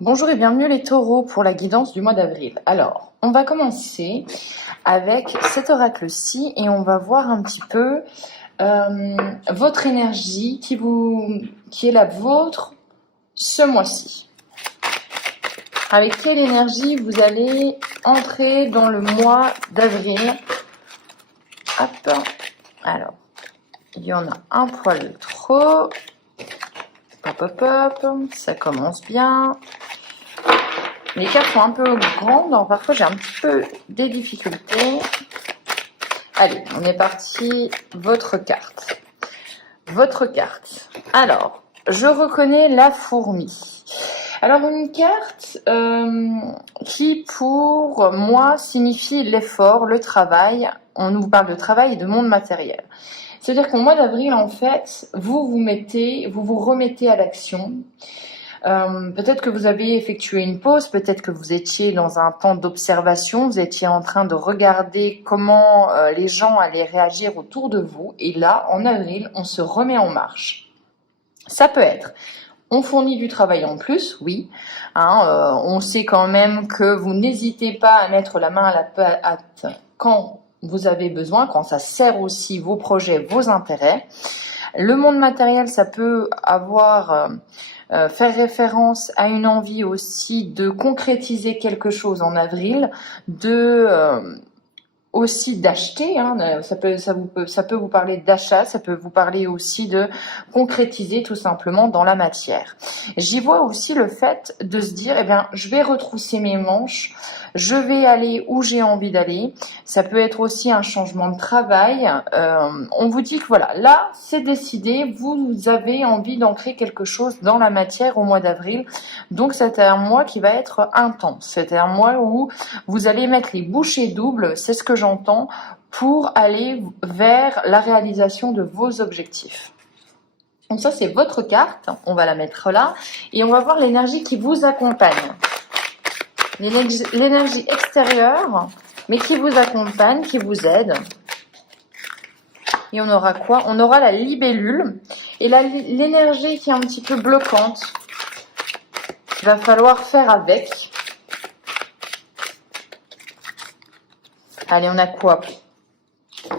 Bonjour et bienvenue les taureaux pour la guidance du mois d'avril. Alors, on va commencer avec cet oracle-ci et on va voir un petit peu votre énergie qui est la vôtre ce mois-ci. Avec quelle énergie vous allez entrer dans le mois d'avril? Hop, alors, il y en a un poil trop. Hop, hop, hop, ça commence bien. Les cartes sont un peu grandes, donc parfois j'ai un petit peu des difficultés. Allez, on est parti. Votre carte. Votre carte. Alors, je reconnais la fourmi. Alors, une carte qui, pour moi, signifie l'effort, le travail. On nous parle de travail et de monde matériel. C'est-à-dire qu'au mois d'avril, en fait, vous vous remettez à l'action. Peut-être que vous avez effectué une pause, peut-être que vous étiez dans un temps d'observation, vous étiez en train de regarder comment les gens allaient réagir autour de vous. Et là, en avril, on se remet en marche. Ça peut être, on fournit du travail en plus, oui. On sait quand même que vous n'hésitez pas à mettre la main à la pâte quand vous avez besoin, quand ça sert aussi vos projets, vos intérêts. Le monde matériel, ça peut avoir... faire référence à une envie aussi de concrétiser quelque chose en avril, aussi d'acheter, ça peut vous parler d'achat, ça peut vous parler aussi de concrétiser tout simplement dans la matière. J'y vois aussi le fait de se dire, je vais retrousser mes manches, je vais aller où j'ai envie d'aller. Ça peut être aussi un changement de travail. On vous dit que voilà, là c'est décidé, vous avez envie d'ancrer quelque chose dans la matière au mois d'avril. Donc c'est un mois qui va être intense. C'est un mois où vous allez mettre les bouchées doubles, c'est ce que j'entends, pour aller vers la réalisation de vos objectifs. Donc ça, c'est votre carte. On va la mettre là. Et on va voir l'énergie qui vous accompagne. L'énergie extérieure, mais qui vous accompagne, qui vous aide. Et on aura quoi? On aura la libellule. Et l'énergie qui est un petit peu bloquante. Il va falloir faire avec. Allez, on a quoi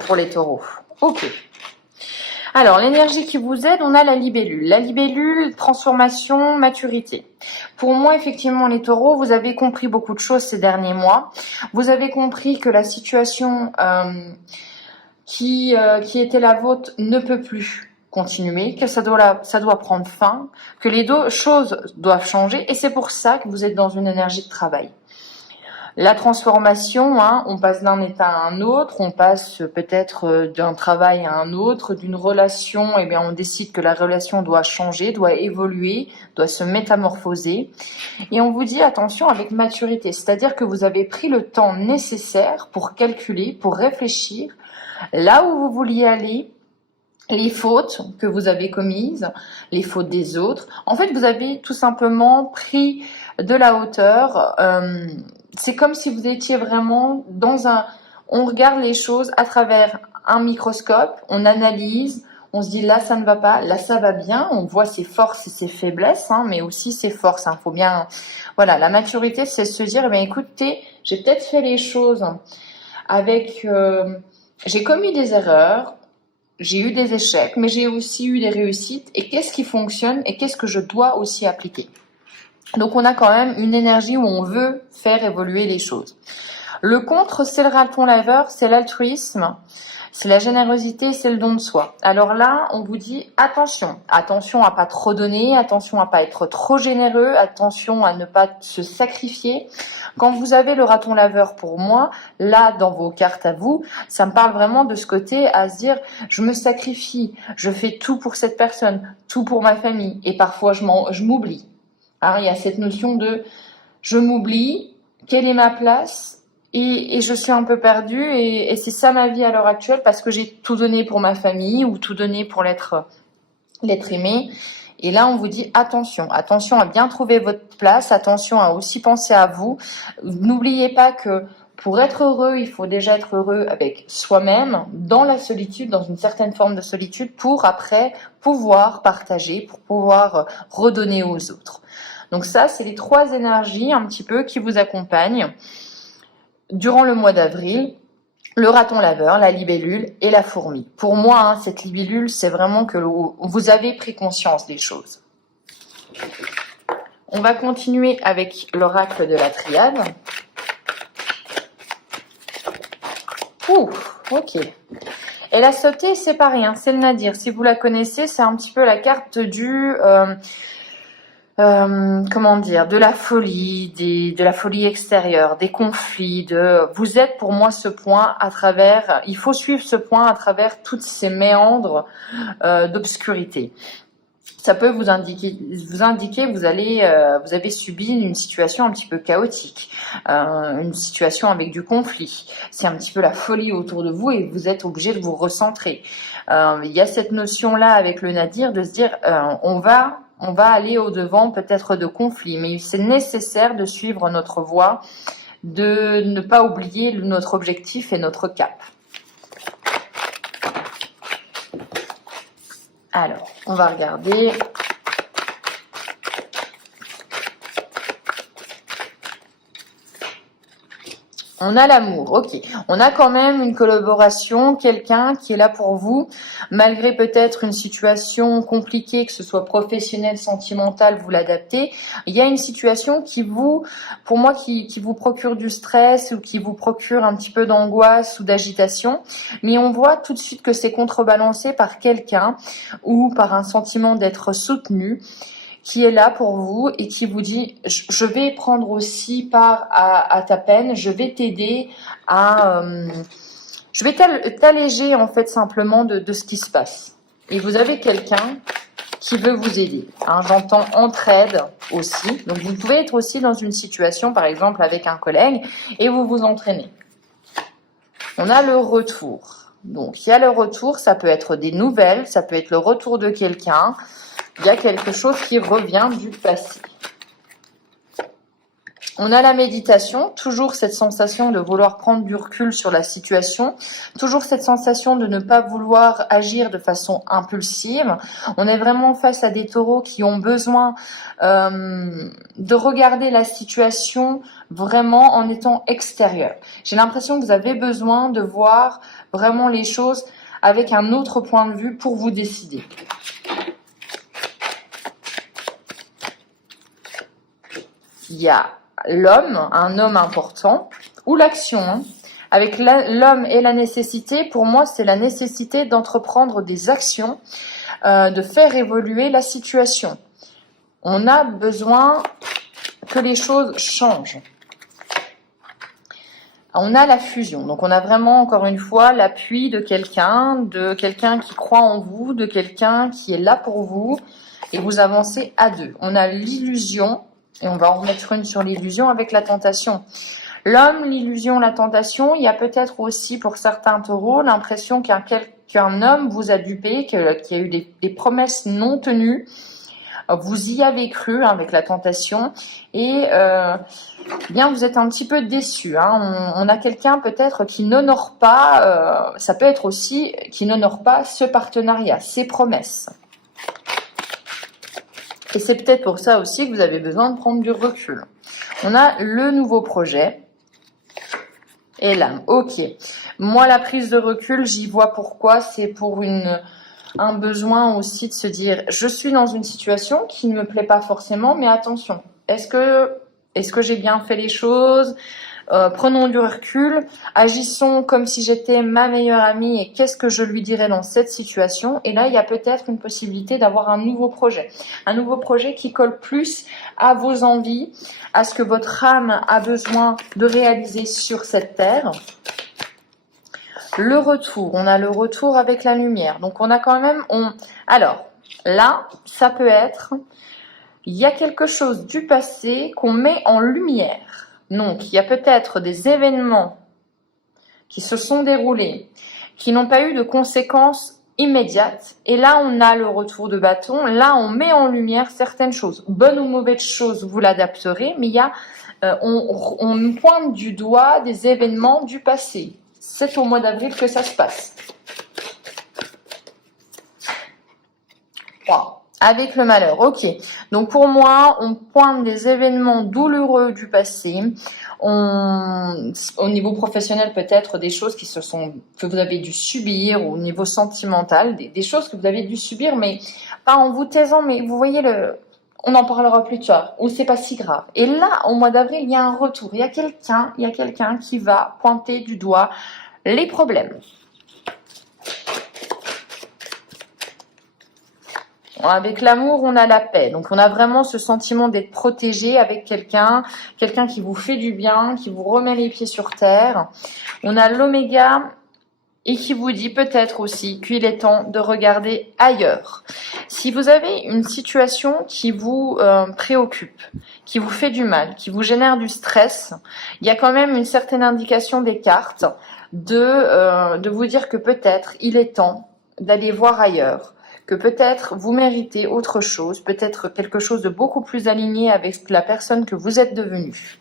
pour les taureaux? Ok. Alors, l'énergie qui vous aide, on a la libellule. La libellule, transformation, maturité. Pour moi, effectivement, les taureaux, vous avez compris beaucoup de choses ces derniers mois. Vous avez compris que la situation qui était la vôtre ne peut plus continuer, que ça doit prendre fin, que les deux choses doivent changer. Et c'est pour ça que vous êtes dans une énergie de travail. La transformation, on passe d'un état à un autre, on passe peut-être d'un travail à un autre, d'une relation, on décide que la relation doit changer, doit évoluer, doit se métamorphoser. Et on vous dit attention avec maturité, c'est-à-dire que vous avez pris le temps nécessaire pour calculer, pour réfléchir, là où vous vouliez aller, les fautes que vous avez commises, les fautes des autres. En fait, vous avez tout simplement pris de la hauteur. C'est comme si vous étiez vraiment on regarde les choses à travers un microscope, on analyse, on se dit là ça ne va pas, là ça va bien, on voit ses forces et ses faiblesses, mais aussi ses forces. Faut bien, voilà, la maturité, c'est se dire, écoutez, j'ai peut-être fait les choses avec, j'ai commis des erreurs. J'ai eu des échecs, mais j'ai aussi eu des réussites. Et qu'est-ce qui fonctionne et qu'est-ce que je dois aussi appliquer? Donc, on a quand même une énergie où on veut faire évoluer les choses. Le contre, c'est le raton laveur, c'est l'altruisme, c'est la générosité, c'est le don de soi. Alors là, on vous dit attention à pas trop donner, attention à pas être trop généreux, attention à ne pas se sacrifier. Quand vous avez le raton laveur pour moi, là, dans vos cartes à vous, ça me parle vraiment de ce côté à se dire, je me sacrifie, je fais tout pour cette personne, tout pour ma famille, et parfois je m'oublie. Il y a cette notion de, je m'oublie, quelle est ma place? Et je suis un peu perdue et c'est ça ma vie à l'heure actuelle parce que j'ai tout donné pour ma famille ou tout donné pour l'être aimé. Et là, on vous dit attention à bien trouver votre place, attention à aussi penser à vous. N'oubliez pas que pour être heureux, il faut déjà être heureux avec soi-même, dans la solitude, dans une certaine forme de solitude, pour après pouvoir partager, pour pouvoir redonner aux autres. Donc ça, c'est les 3 énergies un petit peu qui vous accompagnent durant le mois d'avril. Le raton laveur, la libellule et la fourmi. Pour moi, hein, cette libellule, c'est vraiment que vous avez pris conscience des choses. On va continuer avec l'oracle de la triade. Ouh, ok. Et la sautée, c'est pas rien, c'est le nadir. Si vous la connaissez, c'est un petit peu la carte du... comment dire, de la folie, de la folie extérieure, des conflits, vous êtes pour moi ce point à travers, il faut suivre ce point à travers toutes ces méandres d'obscurité. Ça peut vous indiquer vous avez subi une situation un petit peu chaotique, une situation avec du conflit. C'est un petit peu la folie autour de vous et vous êtes obligé de vous recentrer. Il y a cette notion-là avec le nadir de se dire on va aller au-devant peut-être de conflits, mais c'est nécessaire de suivre notre voie, de ne pas oublier notre objectif et notre cap. Alors, on va regarder. On a l'amour, ok. On a quand même une collaboration, quelqu'un qui est là pour vous, malgré peut-être une situation compliquée, que ce soit professionnelle, sentimentale, vous l'adaptez. Il y a une situation qui pour moi, qui vous procure du stress ou qui vous procure un petit peu d'angoisse ou d'agitation. Mais on voit tout de suite que c'est contrebalancé par quelqu'un ou par un sentiment d'être soutenu, qui est là pour vous et qui vous dit je vais prendre aussi part à ta peine, je vais t'aider je vais t'alléger en fait simplement de ce qui se passe. Et vous avez quelqu'un qui veut vous aider. Hein, j'entends entraide aussi. Donc vous pouvez être aussi dans une situation par exemple avec un collègue et vous vous entraînez. On a le retour. Donc il y a le retour, ça peut être des nouvelles, ça peut être le retour de quelqu'un. Il y a quelque chose qui revient du passé. On a la méditation, toujours cette sensation de vouloir prendre du recul sur la situation, toujours cette sensation de ne pas vouloir agir de façon impulsive. On est vraiment face à des taureaux qui ont besoin de regarder la situation vraiment en étant extérieur. J'ai l'impression que vous avez besoin de voir vraiment les choses avec un autre point de vue pour vous décider. Il y a l'homme, un homme important, ou l'action. Hein. Avec l'homme et la nécessité, pour moi, c'est la nécessité d'entreprendre des actions, de faire évoluer la situation. On a besoin que les choses changent. On a la fusion, donc on a vraiment, encore une fois, l'appui de quelqu'un qui croit en vous, de quelqu'un qui est là pour vous, et vous avancez à deux. On a l'illusion, et on va en remettre une sur l'illusion avec la tentation. L'homme, l'illusion, la tentation, il y a peut-être aussi pour certains taureaux l'impression qu'un homme vous a dupé, qu'il y a eu des promesses non tenues. Vous y avez cru avec la tentation et bien vous êtes un petit peu déçu. Hein. On a quelqu'un peut-être qui n'honore pas, ça peut être aussi qui n'honore pas ce partenariat, ces promesses. Et c'est peut-être pour ça aussi que vous avez besoin de prendre du recul. On a le nouveau projet et l'âme. Ok. Moi, la prise de recul, j'y vois pourquoi. C'est pour un besoin aussi de se dire, je suis dans une situation qui ne me plaît pas forcément, mais attention, est-ce que j'ai bien fait les choses ? Prenons du recul, agissons comme si j'étais ma meilleure amie et qu'est-ce que je lui dirais dans cette situation. Et là, il y a peut-être une possibilité d'avoir un nouveau projet qui colle plus à vos envies, à ce que votre âme a besoin de réaliser sur cette terre. Le retour, on a le retour avec la lumière. Donc on a quand même... Alors, là, ça peut être... Il y a quelque chose du passé qu'on met en lumière. Donc, il y a peut-être des événements qui se sont déroulés, qui n'ont pas eu de conséquences immédiates. Et là, on a le retour de bâton. Là, on met en lumière certaines choses. Bonnes ou mauvaises choses, vous l'adapterez. Mais il y a, on pointe du doigt des événements du passé. C'est au mois d'avril que ça se passe. Wow. Avec le malheur, ok. Donc pour moi, on pointe des événements douloureux du passé. Au niveau professionnel, peut-être des choses que vous avez dû subir, au niveau sentimental, des choses que vous avez dû subir, mais pas en vous taisant, mais vous voyez on en parlera plus tard, ou c'est pas si grave. Et là, au mois d'avril, il y a un retour. Il y a quelqu'un qui va pointer du doigt les problèmes. Avec l'amour, on a la paix. Donc, on a vraiment ce sentiment d'être protégé avec quelqu'un qui vous fait du bien, qui vous remet les pieds sur terre. On a l'oméga et qui vous dit peut-être aussi qu'il est temps de regarder ailleurs. Si vous avez une situation qui vous préoccupe, qui vous fait du mal, qui vous génère du stress, il y a quand même une certaine indication des cartes de vous dire que peut-être il est temps d'aller voir ailleurs, que peut-être vous méritez autre chose, peut-être quelque chose de beaucoup plus aligné avec la personne que vous êtes devenue.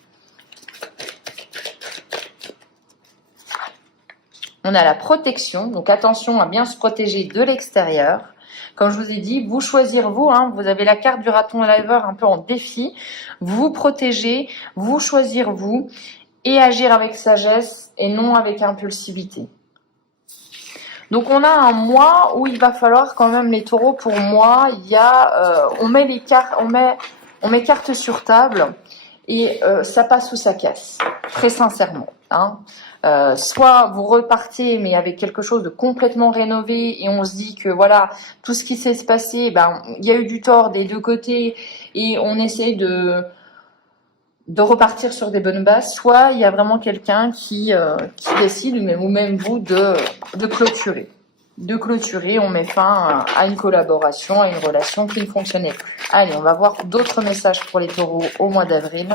On a la protection, donc attention à bien se protéger de l'extérieur. Comme je vous ai dit, vous choisir vous, vous avez la carte du raton laveur un peu en défi. Vous protéger, vous choisir vous et agir avec sagesse et non avec impulsivité. Donc on a un mois où il va falloir quand même les taureaux, pour moi, on met les cartes, on met cartes sur table et ça passe ou ça casse, très sincèrement. Soit vous repartez mais avec quelque chose de complètement rénové et on se dit que voilà, tout ce qui s'est passé, il y a eu du tort des deux côtés et on essaie de repartir sur des bonnes bases, soit il y a vraiment quelqu'un qui décide, ou même vous, de clôturer. De clôturer, on met fin à une collaboration, à une relation qui ne fonctionnait plus. Allez, on va voir d'autres messages pour les taureaux au mois d'avril.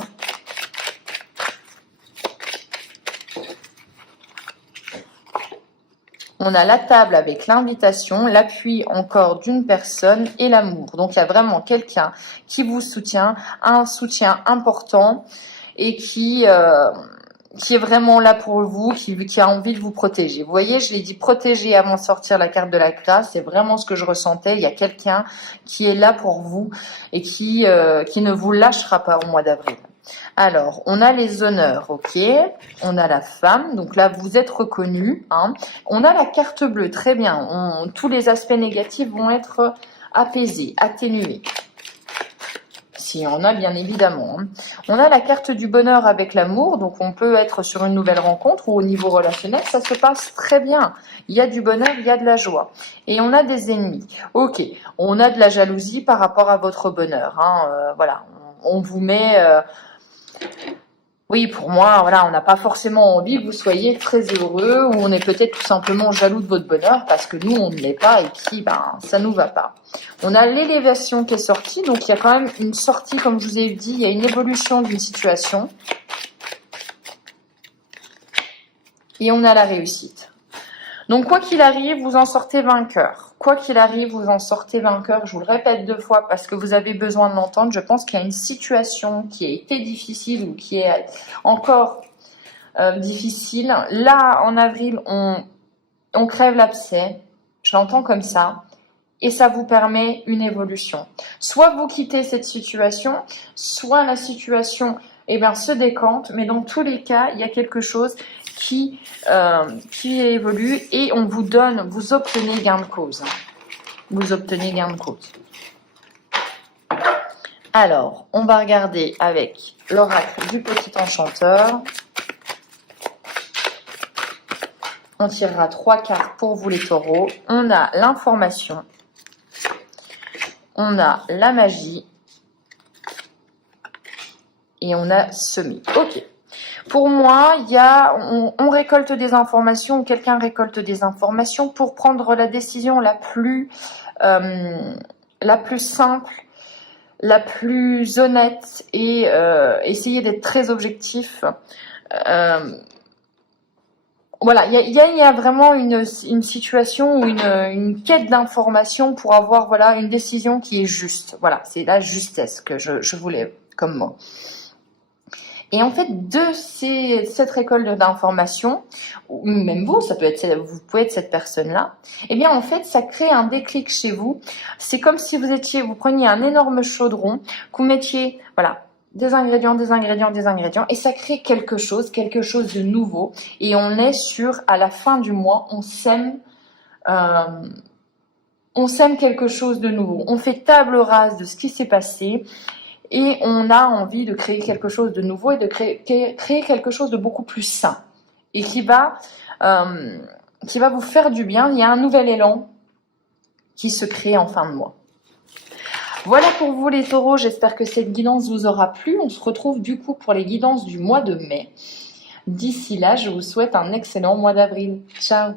On a la table avec l'invitation, l'appui encore d'une personne et l'amour. Donc, il y a vraiment quelqu'un qui vous soutient, un soutien important et qui est vraiment là pour vous, qui a envie de vous protéger. Vous voyez, je l'ai dit protéger avant de sortir la carte de la grâce. C'est vraiment ce que je ressentais. Il y a quelqu'un qui est là pour vous et qui ne vous lâchera pas au mois d'avril. Alors, on a les honneurs, ok. On a la femme, donc là, vous êtes reconnu. On a la carte bleue, très bien. Tous les aspects négatifs vont être apaisés, atténués. Si on a, bien évidemment. On a la carte du bonheur avec l'amour, donc on peut être sur une nouvelle rencontre ou au niveau relationnel, ça se passe très bien. Il y a du bonheur, il y a de la joie. Et on a des ennemis. Ok, on a de la jalousie par rapport à votre bonheur. Voilà, on vous met... Oui, pour moi, voilà, on n'a pas forcément envie que vous soyez très heureux ou on est peut-être tout simplement jaloux de votre bonheur parce que nous, on ne l'est pas et puis, ça nous va pas. On a l'élévation qui est sortie, donc il y a quand même une sortie, comme je vous ai dit, il y a une évolution d'une situation. Et on a la réussite. Donc, quoi qu'il arrive, vous en sortez vainqueur. Quoi qu'il arrive, vous en sortez vainqueur. Je vous le répète 2 fois parce que vous avez besoin de l'entendre. Je pense qu'il y a une situation qui a été difficile ou qui est encore difficile. Là, en avril, on crève l'abcès. Je l'entends comme ça. Et ça vous permet une évolution. Soit vous quittez cette situation, soit la situation se décante. Mais dans tous les cas, il y a quelque chose qui évolue et vous obtenez gain de cause. Vous obtenez gain de cause. Alors, on va regarder avec l'oracle du petit enchanteur. On tirera 3 cartes pour vous les taureaux. On a l'information. On a la magie. Et on a semé. Ok. Pour moi, on récolte des informations ou quelqu'un récolte des informations pour prendre la décision la plus simple, la plus honnête et essayer d'être très objectif. Voilà, il y a vraiment une situation ou une quête d'information pour avoir une décision qui est juste. Voilà, c'est la justesse que je voulais comme mot. Et en fait, de cette récolte d'informations, ou même vous, ça peut être, vous pouvez être cette personne-là, eh bien en fait, ça crée un déclic chez vous. C'est comme si vous preniez un énorme chaudron, que vous mettiez, voilà, des ingrédients, des ingrédients, des ingrédients, et ça crée quelque chose de nouveau. Et on est sur, à la fin du mois, on sème quelque chose de nouveau. On fait table rase de ce qui s'est passé. Et on a envie de créer quelque chose de nouveau et de créer quelque chose de beaucoup plus sain. Et qui va vous faire du bien. Il y a un nouvel élan qui se crée en fin de mois. Voilà pour vous les taureaux. J'espère que cette guidance vous aura plu. On se retrouve du coup pour les guidances du mois de mai. D'ici là, je vous souhaite un excellent mois d'avril. Ciao!